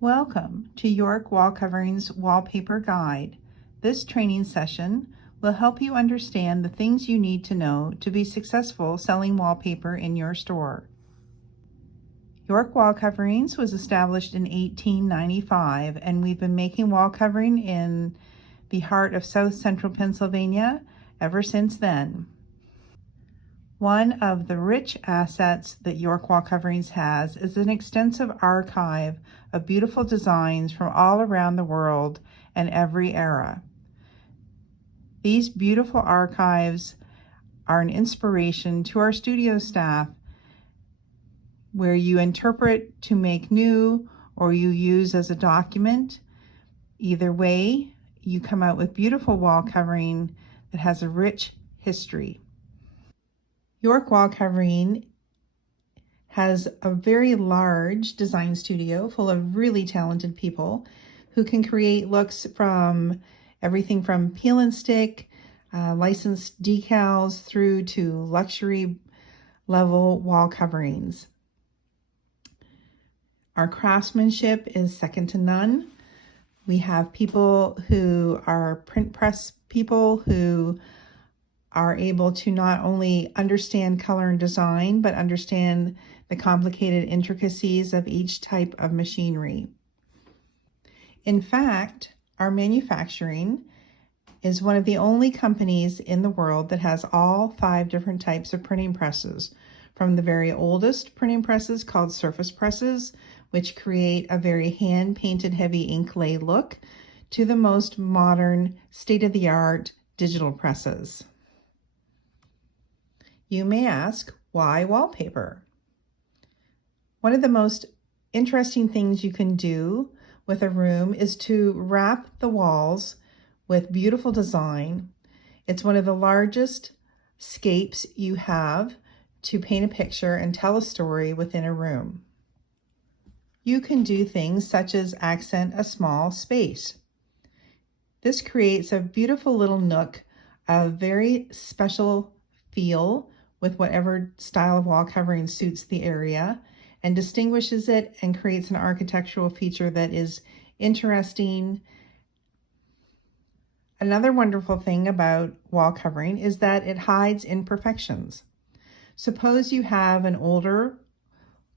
Welcome to York Wallcoverings Wallpaper Guide. This training session will help you understand the things you need to know to be successful selling wallpaper in your store. York Wallcoverings was established in 1895, and we've been making wall covering in the heart of South Central Pennsylvania ever since then. One of the rich assets that York Wallcoverings has is an extensive archive of beautiful designs from all around the world and every era. These beautiful archives are an inspiration to our studio staff, where you interpret to make new or you use as a document. Either way, you come out with beautiful wall covering that has a rich history. York Wallcovering has a very large design studio full of really talented people who can create looks from everything from peel and stick, licensed decals through to luxury level wall coverings. Our craftsmanship is second to none. We have people who are print press people who are able to not only understand color and design, but understand the complicated intricacies of each type of machinery. In fact, our manufacturing is one of the only companies in the world that has all 5 different types of printing presses, from the very oldest printing presses called surface presses, which create a very hand-painted heavy ink lay look, to the most modern, state-of-the-art digital presses. You may ask, why wallpaper? One of the most interesting things you can do with a room is to wrap the walls with beautiful design. It's one of the largest scapes you have to paint a picture and tell a story within a room. You can do things such as accent a small space. This creates a beautiful little nook, a very special feel with whatever style of wall covering suits the area, and distinguishes it and creates an architectural feature that is interesting. Another wonderful thing about wall covering is that it hides imperfections. Suppose you have an older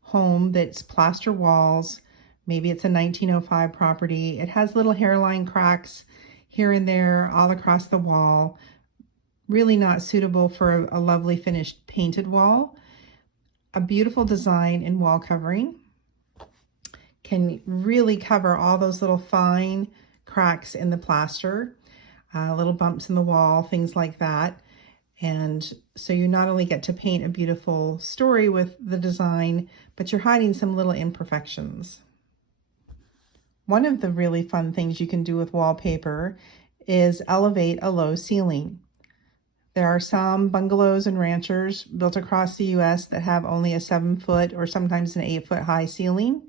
home that's plaster walls, maybe it's a 1905 property, it has little hairline cracks here and there all across the wall, really not suitable for a lovely finished painted wall. A beautiful design in wall covering can really cover all those little fine cracks in the plaster, little bumps in the wall, things like that. And so you not only get to paint a beautiful story with the design, but you're hiding some little imperfections. One of the really fun things you can do with wallpaper is elevate a low ceiling. There are some bungalows and ranchers built across the US that have only a 7-foot or sometimes an 8-foot high ceiling.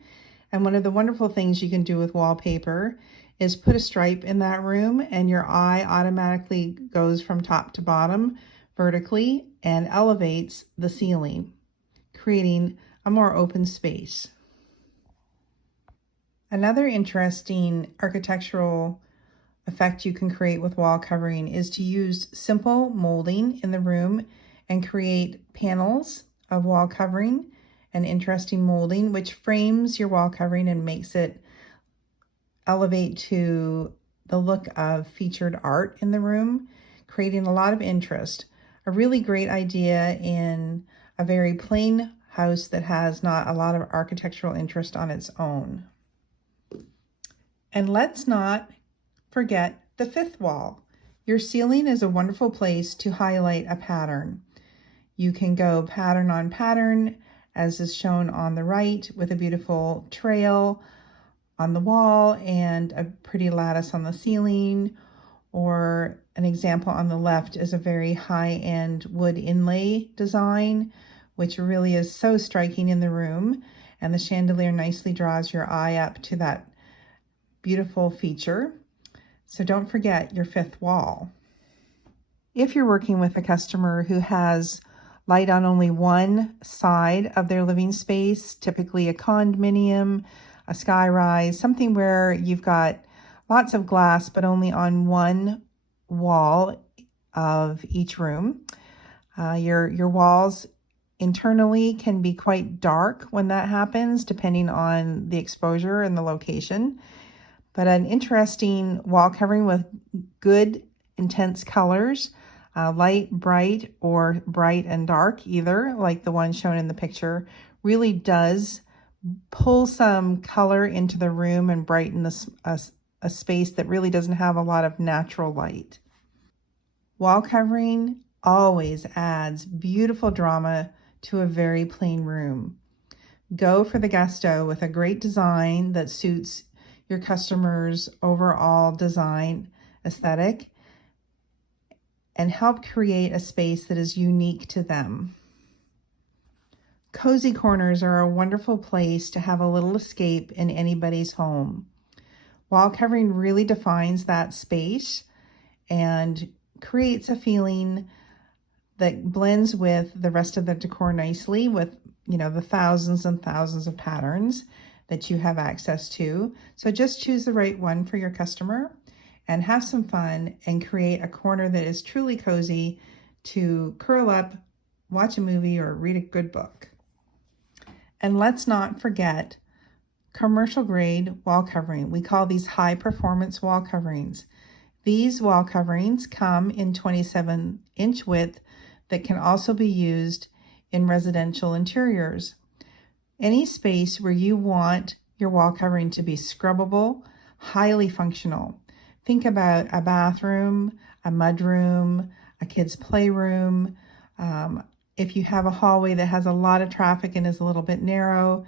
And one of the wonderful things you can do with wallpaper is put a stripe in that room, and your eye automatically goes from top to bottom vertically and elevates the ceiling, creating a more open space. Another interesting architectural effect you can create with wall covering is to use simple molding in the room and create panels of wall covering and interesting molding, which frames your wall covering and makes it elevate to the look of featured art in the room, creating a lot of interest. A really great idea in a very plain house that has not a lot of architectural interest on its own. And let's not forget the 5th wall. Your ceiling is a wonderful place to highlight a pattern. You can go pattern on pattern, as is shown on the right, with a beautiful trail on the wall and a pretty lattice on the ceiling, or an example on the left is a very high-end wood inlay design, which really is so striking in the room, and the chandelier nicely draws your eye up to that beautiful feature. So don't forget your 5th wall. If you're working with a customer who has light on only one side of their living space, typically a condominium, a sky rise, something where you've got lots of glass but only on one wall of each room. Your walls internally can be quite dark when that happens, depending on the exposure and the location. But an interesting wall covering with good intense colors, light, bright, or bright and dark, either, like the one shown in the picture, really does pull some color into the room and brighten a space that really doesn't have a lot of natural light. Wall covering always adds beautiful drama to a very plain room. Go for the gusto with a great design that suits your customer's overall design aesthetic and help create a space that is unique to them. Cozy corners are a wonderful place to have a little escape in anybody's home. Wall covering really defines that space and creates a feeling that blends with the rest of the decor nicely, with the thousands and thousands of patterns that you have access to. So just choose the right one for your customer and have some fun and create a corner that is truly cozy to curl up, watch a movie, or read a good book. And let's not forget commercial grade wall covering. We call these high performance wall coverings. These wall coverings come in 27-inch width that can also be used in residential interiors. Any space where you want your wall covering to be scrubbable, highly functional. Think about a bathroom, a mudroom, a kid's playroom. If you have a hallway that has a lot of traffic and is a little bit narrow,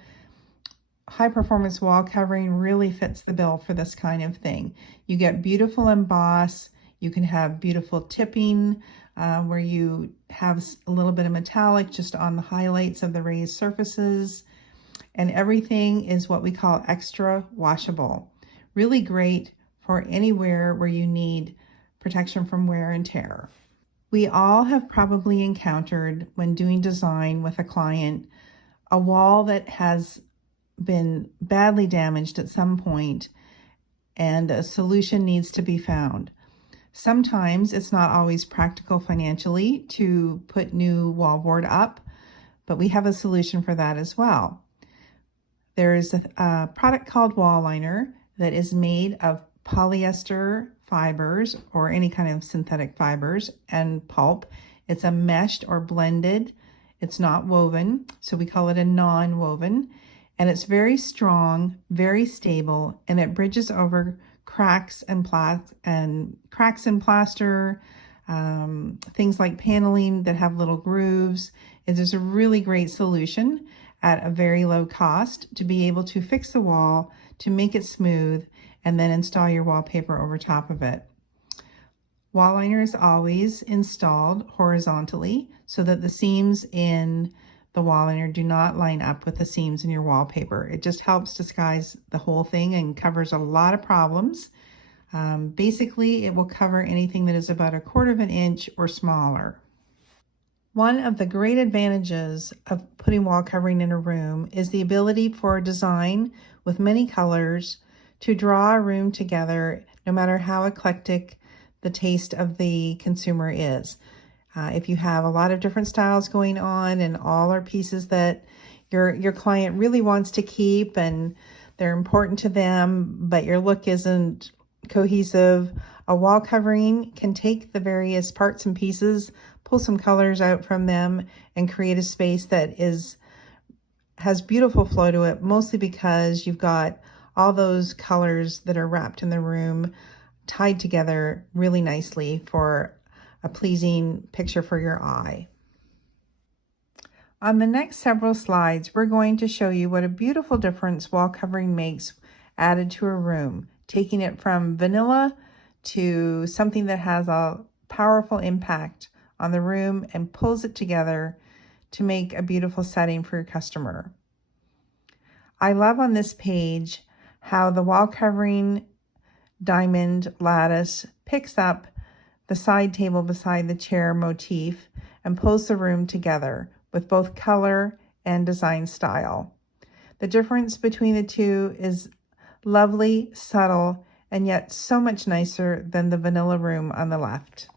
high performance wall covering really fits the bill for this kind of thing. You get beautiful emboss. You can have beautiful tipping where you have a little bit of metallic just on the highlights of the raised surfaces. And everything is what we call extra washable. Really great for anywhere where you need protection from wear and tear. We all have probably encountered, when doing design with a client, a wall that has been badly damaged at some point and a solution needs to be found. Sometimes it's not always practical financially to put new wallboard up, but we have a solution for that as well. There's a product called Wall Liner that is made of polyester fibers or any kind of synthetic fibers and pulp. It's a meshed or blended. It's not woven, so we call it a non-woven. And it's very strong, very stable, and it bridges over cracks in plaster, things like paneling that have little grooves. It is a really great solution at a very low cost to be able to fix the wall, to make it smooth, and then install your wallpaper over top of it. Wall liner is always installed horizontally so that the seams in the wall liner do not line up with the seams in your wallpaper. It just helps disguise the whole thing and covers a lot of problems. Basically, it will cover anything that is about 1/4 of an inch or smaller. One of the great advantages of putting wall covering in a room is the ability for a design with many colors to draw a room together, no matter how eclectic the taste of the consumer is. If you have a lot of different styles going on and all are pieces that your client really wants to keep and they're important to them, but your look isn't cohesive, a wall covering can take the various parts and pieces, pull some colors out from them, and create a space that has beautiful flow to it, mostly because you've got all those colors that are wrapped in the room tied together really nicely for a pleasing picture for your eye. On the next several slides, we're going to show you what a beautiful difference wall covering makes added to a room, taking it from vanilla to something that has a powerful impact on the room and pulls it together to make a beautiful setting for your customer. I love on this page how the wall covering diamond lattice picks up the side table beside the chair motif and pulls the room together with both color and design style. The difference between the two is lovely, subtle, and yet so much nicer than the vanilla room on the left.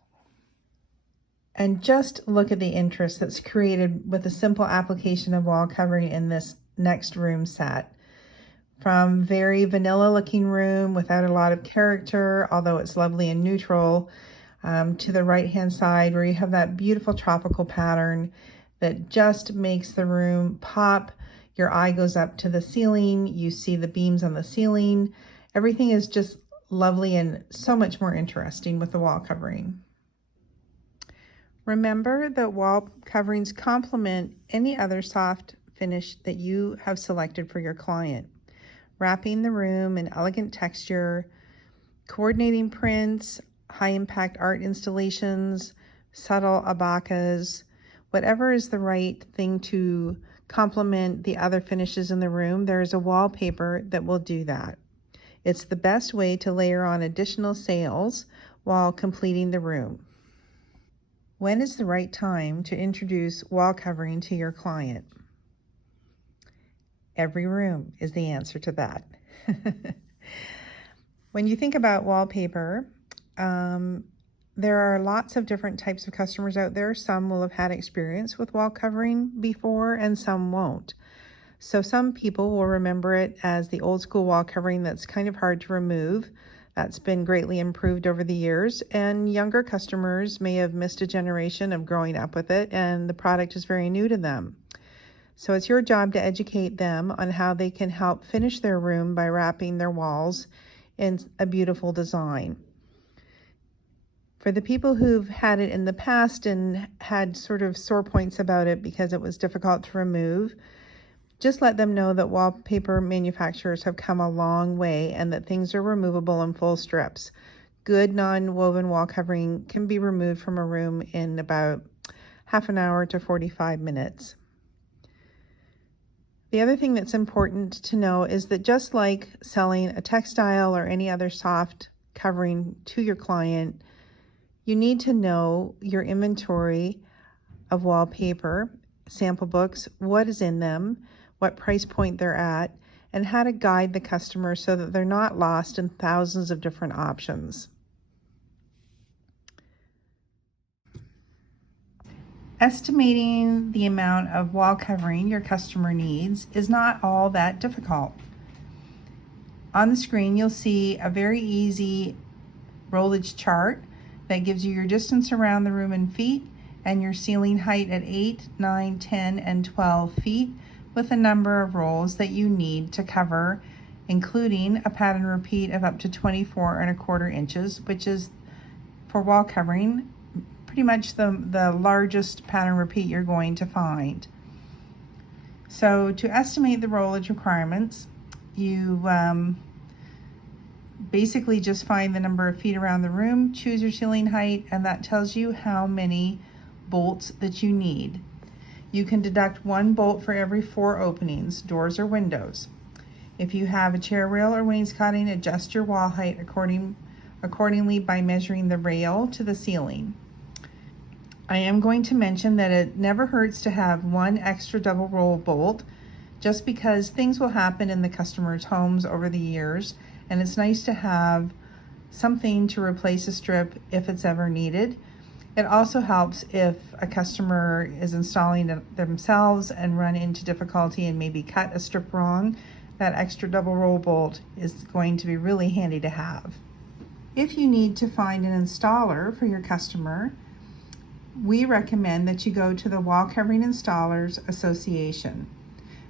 And just look at the interest that's created with a simple application of wall covering in this next room set. From very vanilla looking room without a lot of character, although it's lovely and neutral, to the right hand side where you have that beautiful tropical pattern that just makes the room pop. Your eye goes up to the ceiling, you see the beams on the ceiling. Everything is just lovely and so much more interesting with the wall covering. Remember that wall coverings complement any other soft finish that you have selected for your client. Wrapping the room in elegant texture, coordinating prints, high impact art installations, subtle abacas, whatever is the right thing to complement the other finishes in the room, there is a wallpaper that will do that. It's the best way to layer on additional sails while completing the room. When is the right time to introduce wall covering to your client? Every room is the answer to that. When you think about wallpaper, there are lots of different types of customers out there. Some will have had experience with wall covering before and some won't. So some people will remember it as the old school wall covering that's kind of hard to remove. That's been greatly improved over the years, and younger customers may have missed a generation of growing up with it and the product is very new to them. So it's your job to educate them on how they can help finish their room by wrapping their walls in a beautiful design. For the people who've had it in the past and had sort of sore points about it because it was difficult to remove, just let them know that wallpaper manufacturers have come a long way and that things are removable in full strips. Good non-woven wall covering can be removed from a room in about half an hour to 45 minutes. The other thing that's important to know is that just like selling a textile or any other soft covering to your client, you need to know your inventory of wallpaper, sample books, what is in them, what price point they're at, and how to guide the customer so that they're not lost in thousands of different options. Estimating the amount of wall covering your customer needs is not all that difficult. On the screen, you'll see a very easy rollage chart that gives you your distance around the room in feet and your ceiling height at 8, 9, 10, and 12 feet with a number of rolls that you need to cover, including a pattern repeat of up to 24¼ inches, which is for wall covering pretty much the largest pattern repeat you're going to find. So to estimate the rollage requirements, you basically just find the number of feet around the room, choose your ceiling height, and that tells you how many bolts that you need. You can deduct 1 bolt for every 4 openings, doors or windows. If you have a chair rail or wainscoting, adjust your wall height accordingly by measuring the rail to the ceiling. I am going to mention that it never hurts to have 1 extra double roll bolt, just because things will happen in the customer's homes over the years, and it's nice to have something to replace a strip if it's ever needed. It also helps if a customer is installing it themselves and run into difficulty and maybe cut a strip wrong. That extra double roll bolt is going to be really handy to have. If you need to find an installer for your customer, we recommend that you go to the Wall Covering Installers Association.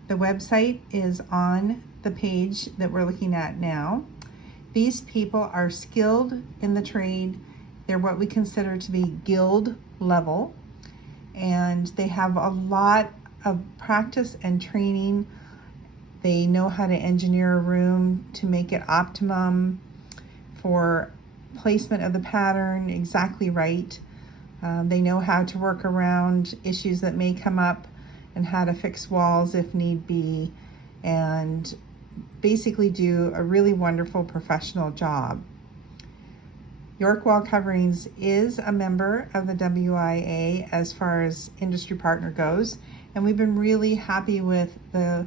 The website is on the page that we're looking at now. These people are skilled in the trade. They're what we consider to be guild level, and they have a lot of practice and training. They know how to engineer a room to make it optimum for placement of the pattern exactly right. They know how to work around issues that may come up and how to fix walls if need be, and basically do a really wonderful professional job. York Wall Coverings is a member of the WIA as far as industry partner goes, and we've been really happy with the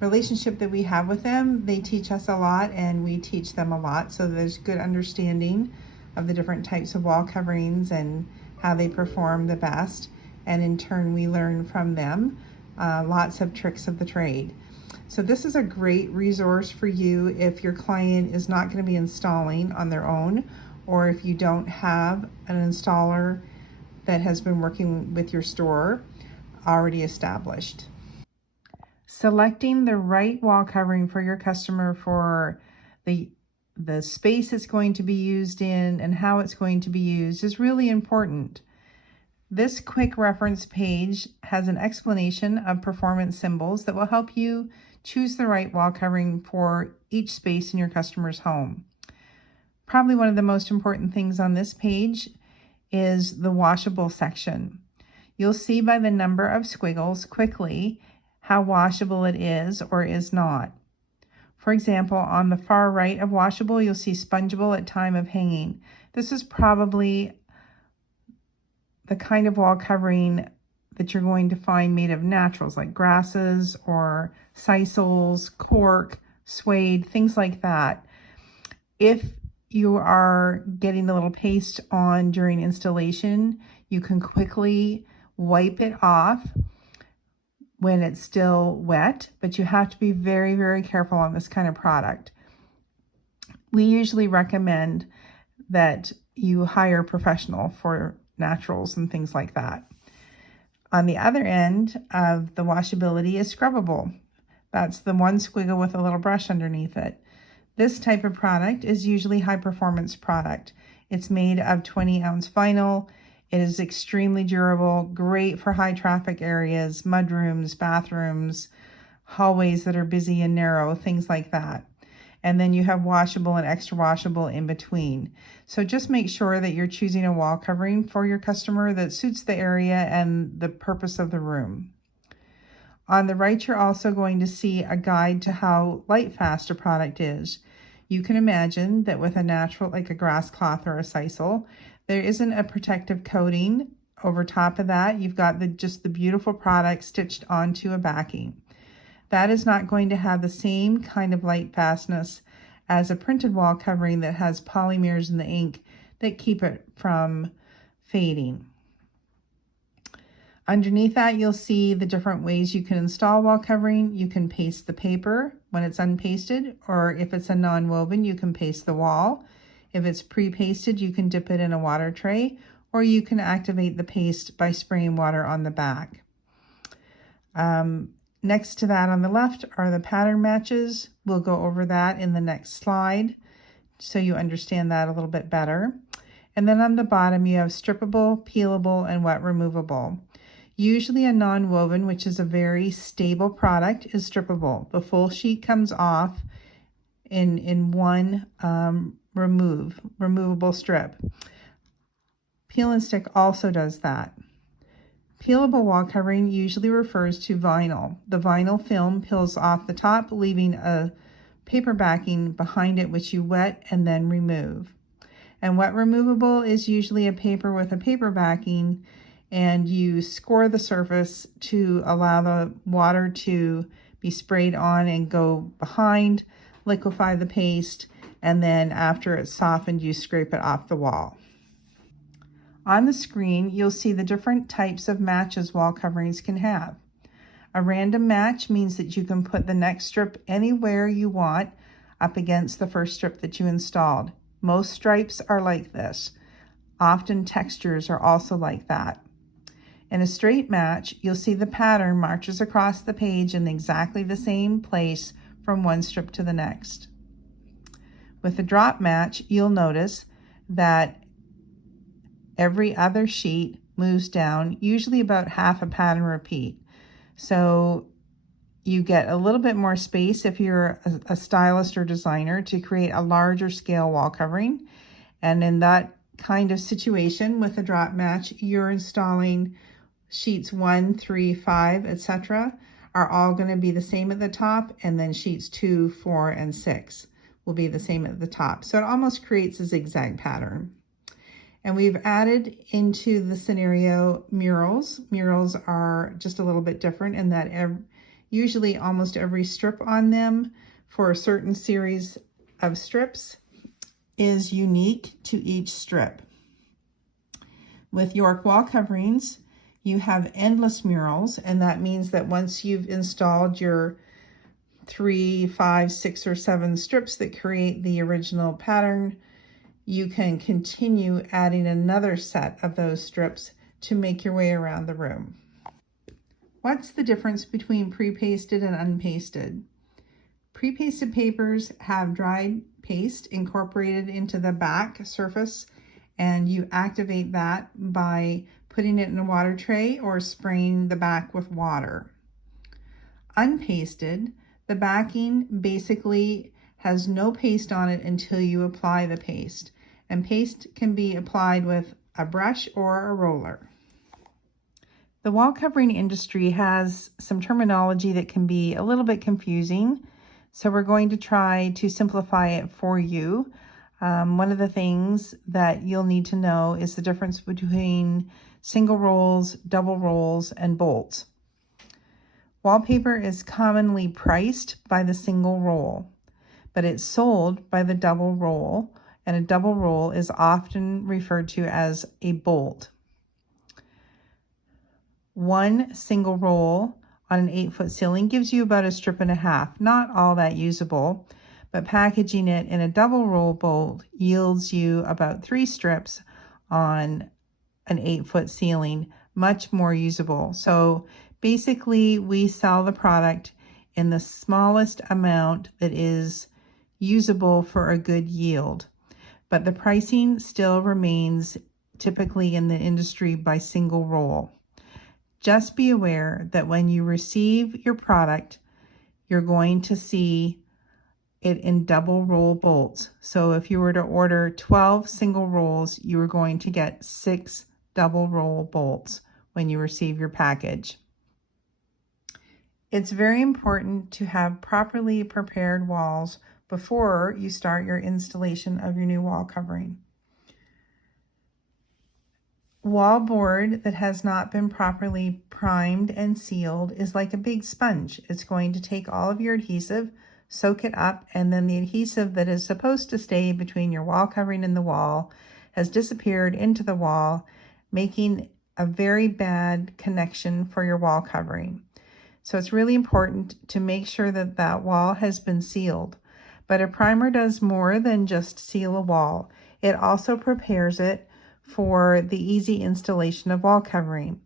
relationship that we have with them. They teach us a lot and we teach them a lot, so there's good understanding of the different types of wall coverings and how they perform the best, and in turn we learn from them lots of tricks of the trade. So this is a great resource for you if your client is not going to be installing on their own, or if you don't have an installer that has been working with your store already established. Selecting the right wall covering for your customer for the space it's going to be used in and how it's going to be used is really important. This quick reference page has an explanation of performance symbols that will help you choose the right wall covering for each space in your customer's home. Probably one of the most important things on this page is the washable section. You'll see by the number of squiggles quickly how washable it is or is not. For example, on the far right of washable, you'll see spongeable at time of hanging. This is probably the kind of wall covering that you're going to find made of naturals like grasses or sisals, cork, suede, things like that. If you are getting a little paste on during installation, you can quickly wipe it off when it's still wet, but you have to be very, very careful on this kind of product. We usually recommend that you hire a professional for naturals and things like that. On the other end of the washability is scrubbable. That's the one squiggle with a little brush underneath it. This type of product is usually high performance product. It's made of 20-ounce vinyl. It is extremely durable, great for high traffic areas, mudrooms, bathrooms, hallways that are busy and narrow, things like that. And then you have washable and extra washable in between. So just make sure that you're choosing a wall covering for your customer that suits the area and the purpose of the room. On the right, you're also going to see a guide to how light fast a product is. You can imagine that with a natural, like a grass cloth or a sisal, there isn't a protective coating over top of that. You've got just the beautiful product stitched onto a backing. That is not going to have the same kind of light fastness as a printed wall covering that has polymers in the ink that keep it from fading. Underneath that, you'll see the different ways you can install wall covering. You can paste the paper when it's unpasted, or if it's a non-woven, you can paste the wall. If it's pre-pasted, you can dip it in a water tray, or you can activate the paste by spraying water on the back. Next to that on the left are the pattern matches. We'll go over that in the next slide so you understand that a little bit better. And then on the bottom, you have strippable, peelable, and wet removable. Usually a non-woven, which is a very stable product, is strippable. The full sheet comes off in one removable strip. Peel and stick also does that. Peelable wall covering usually refers to vinyl. The vinyl film peels off the top, leaving a paper backing behind it, which you wet and then remove. And wet removable is usually a paper with a paper backing, and you score the surface to allow the water to be sprayed on and go behind, liquefy the paste, and then after it's softened, you scrape it off the wall. On the screen, you'll see the different types of matches wall coverings can have. A random match means that you can put the next strip anywhere you want up against the first strip that you installed. Most stripes are like this. Often textures are also like that. In a straight match, you'll see the pattern marches across the page in exactly the same place from one strip to the next. With a drop match, you'll notice that every other sheet moves down, usually about half a pattern repeat. So you get a little bit more space if you're a stylist or designer to create a larger scale wall covering. And in that kind of situation with a drop match, you're installing sheets 1, 3, 5, etc. are all going to be the same at the top, and then sheets 2, 4, and 6 will be the same at the top. So it almost creates a zigzag pattern. And we've added into the scenario murals. Murals are just a little bit different in that Usually almost every strip on them for a certain series of strips is unique to each strip. With York wall coverings, you have endless murals, and that means that once you've installed your 3, 5, 6, or 7 strips that create the original pattern, you can continue adding another set of those strips to make your way around the room. What's the difference between pre-pasted and unpasted? Pre-pasted papers have dried paste incorporated into the back surface, and you activate that by putting it in a water tray or spraying the back with water. Unpasted, the backing basically has no paste on it until you apply the paste, and paste can be applied with a brush or a roller. The wall covering industry has some terminology that can be a little bit confusing, so we're going to try to simplify it for you. One of the things that you'll need to know is the difference between single rolls, double rolls, and bolts. Wallpaper is commonly priced by the single roll, but it's sold by the double roll, and a double roll is often referred to as a bolt. One single roll on an 8-foot ceiling gives you about a strip and a half, not all that usable, but packaging it in a double roll bolt yields you about 3 strips on an 8-foot ceiling, much more usable. So basically we sell the product in the smallest amount that is usable for a good yield, but the pricing still remains typically in the industry by single roll. Just be aware that when you receive your product, you're going to see it in double roll bolts. So if you were to order 12 single rolls, you are going to get 6 double roll bolts when you receive your package. It's very important to have properly prepared walls before you start your installation of your new wall covering. Wall board that has not been properly primed and sealed is like a big sponge. It's going to take all of your adhesive, soak it up, and then the adhesive that is supposed to stay between your wall covering and the wall has disappeared into the wall, making a very bad connection for your wall covering. So it's really important to make sure that that wall has been sealed. But a primer does more than just seal a wall. It also prepares it for the easy installation of wall covering.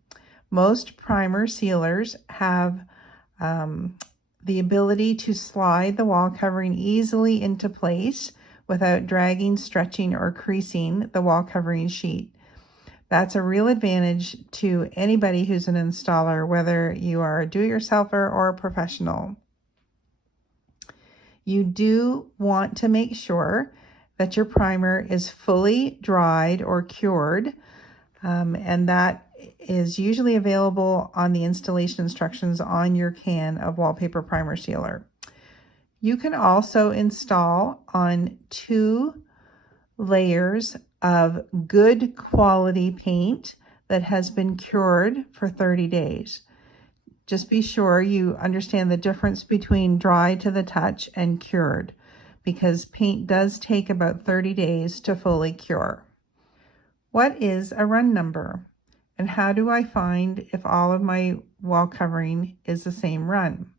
Most primer sealers have the ability to slide the wall covering easily into place without dragging, stretching, or creasing the wall covering sheet. That's a real advantage to anybody who's an installer, whether you are a do-it-yourselfer or a professional. You do want to make sure that your primer is fully dried or cured, and that is usually available on the installation instructions on your can of Wallpaper Primer Sealer. You can also install on 2 layers of good quality paint that has been cured for 30 days. Just be sure you understand the difference between dry to the touch and cured, because paint does take about 30 days to fully cure. What is a run number? And how do I find if all of my wall covering is the same run?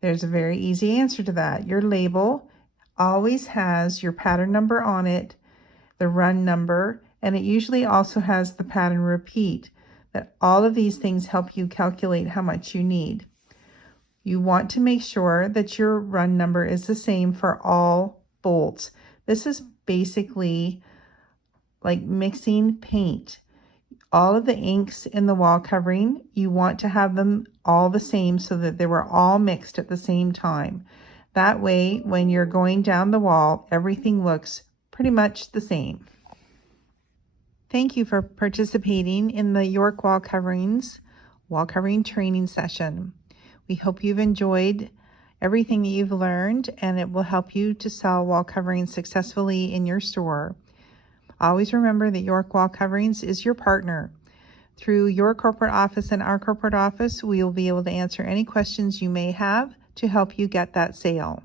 There's a very easy answer to that. Your label always has your pattern number on it, the run number, and it usually also has the pattern repeat. That all of these things help you calculate how much you need. You want to make sure that your run number is the same for all bolts. This is basically like mixing paint. All of the inks in the wall covering, you want to have them all the same so that they were all mixed at the same time. That way, when you're going down the wall, everything looks pretty much the same. Thank you for participating in the York Wall Coverings wall covering training session. We hope you've enjoyed everything that you've learned, and it will help you to sell wall coverings successfully in your store. Always remember that York Wall Coverings is your partner. Through your corporate office and our corporate office, we will be able to answer any questions you may have to help you get that sale.